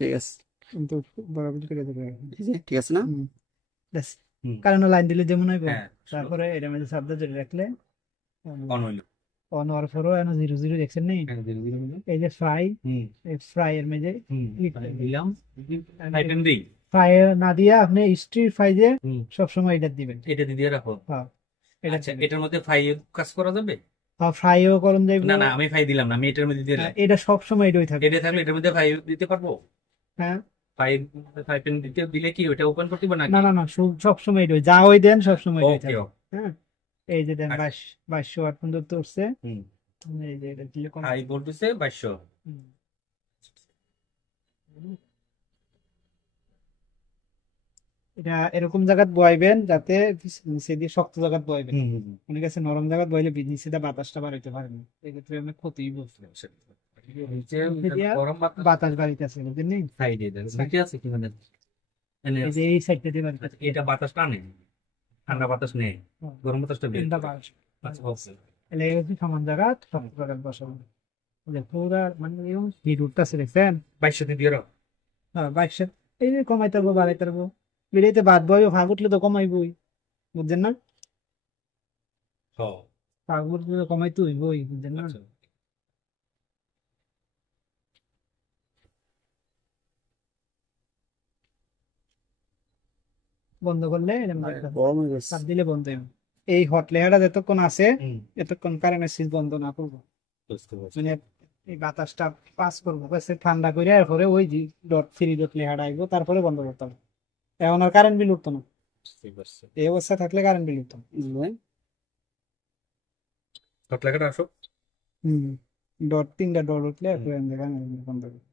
ঠিক আছে, কিন্তু বরাবর করে দেবে। এই যে ঠিক আছে না? ব্যাস, হুম। কারণ লাইন দিলে যেমন হইব। হ্যাঁ, তারপরে এটা মধ্যে শব্দ ধরে রাখলে অন হইলো। অন হওয়ার পরও এন 00 দেখছেন নি, হ্যাঁ, ধীরে ধীরে হইলো। এই যে ফ্রাই, হুম। এই ফ্রাই এর মধ্যে হুম, ক্লিক মানে করবেন। দিলাম, টাইটেন দিই। ফ্রাই না দিয়ে আপনি স্ট্রিট ফ্রাই দিয়ে হুম, সবসময় এটা দিবেন। এটা দিয়ে রাখো। হ্যাঁ, এটা আচ্ছা, দিবেন। এটার মধ্যে ফাই কাজ করা যাবে? ফ্রাইও করুন যাইব। না না, আমি ফাই দিলাম না, আমি এটার মধ্যে দিলে। এটা সবসময় এটাই থাকবে। এটা থাকলে এটার মধ্যে ফাই দিতে পারবো? হ্যাঁ, ফাই, ফাই পেন দিতে দিলে কি ওটা ওপেন করতে হবে না নাকি? না না, সবসময় এটাই, যা ওই দেন সবসময় এটাই ওকে, থাকবে। ওকে। হ্যাঁ, এই যে দেন আচ্ছা। 2200 পর্যন্ত উঠছে। হুম, এই যে এটা দিলে কম। ফাই বলতেছে 2200। হুম। এটা এরকম জায়গাত বয়াইবেন যাতে নিচে দিয়ে শক্ত জায়গাত বয়াইবেন। হুম হুম হুম। অনেক আছে নরম জায়গাত বইলে নিচে দিয়ে বাতাসটা বাড়াইতে পারে না, এক্ষেত্রে অনেক ক্ষতি বলছে। নিচে নিচে দিয়া গরম বাতাস বাতাস বাড়িতেছে বুঝলেন নি? সাইডে দেন, নিচে আছে কি মানে? এনে এই যে আছে। এই সাইডটা দিয়ে বাড়িতেছে। এটা বাতাস টানে, ঠান্ডা বাতাস নেই, গরম বাতাসটা বের তিনটা করে। বাস আচ্ছা, ওকে। এলে এই হচ্ছে সমান জায়গা শক্ত জায়গাত বসাবো। যে পুরা মানে এরকম হিট উঠতেছে দেখছেন? 2200 দিয়ে রাখো। হ্যাঁ, 2200। এই যে কমাইতে পারবো বাড়াইতে পারবো, বেরিয়েতে বাদ বয় ভাগ উঠলে তো কমাইবই, বুঝছেন না? হ্যাঁ। ভাগ উঠলে তো কমাইতে হইবই, বুঝছেন না? আচ্ছা। বন্ধ করলে এরকম ভাই দেখবেন, গরম হয়ে গেছে। চাপ দিলে বন্ধ হইব। এই হট লেয়ারটা যতক্ষণ আছে হুম, এতক্ষণ কারেন্টের সুইচ বন্ধ না করবো, বুঝতে পারছি। মানে এই বাতাসটা পাস করবো, বাস ঠান্ডা করে এরপরে ওই যে ডট থ্রি ডট লেহাটা আসবো, তারপরে বন্ধ করতে হবে। এখন আর কারেন্ট বিল উঠতো না, বুঝতে পারছি। এই অবস্থা থাকলে কারেন্ট বিল উঠতো না। বুঝলেন? কত লাগাটা আসো? হম, ডট তিনটা ডট উঠলে বন্ধ করবে।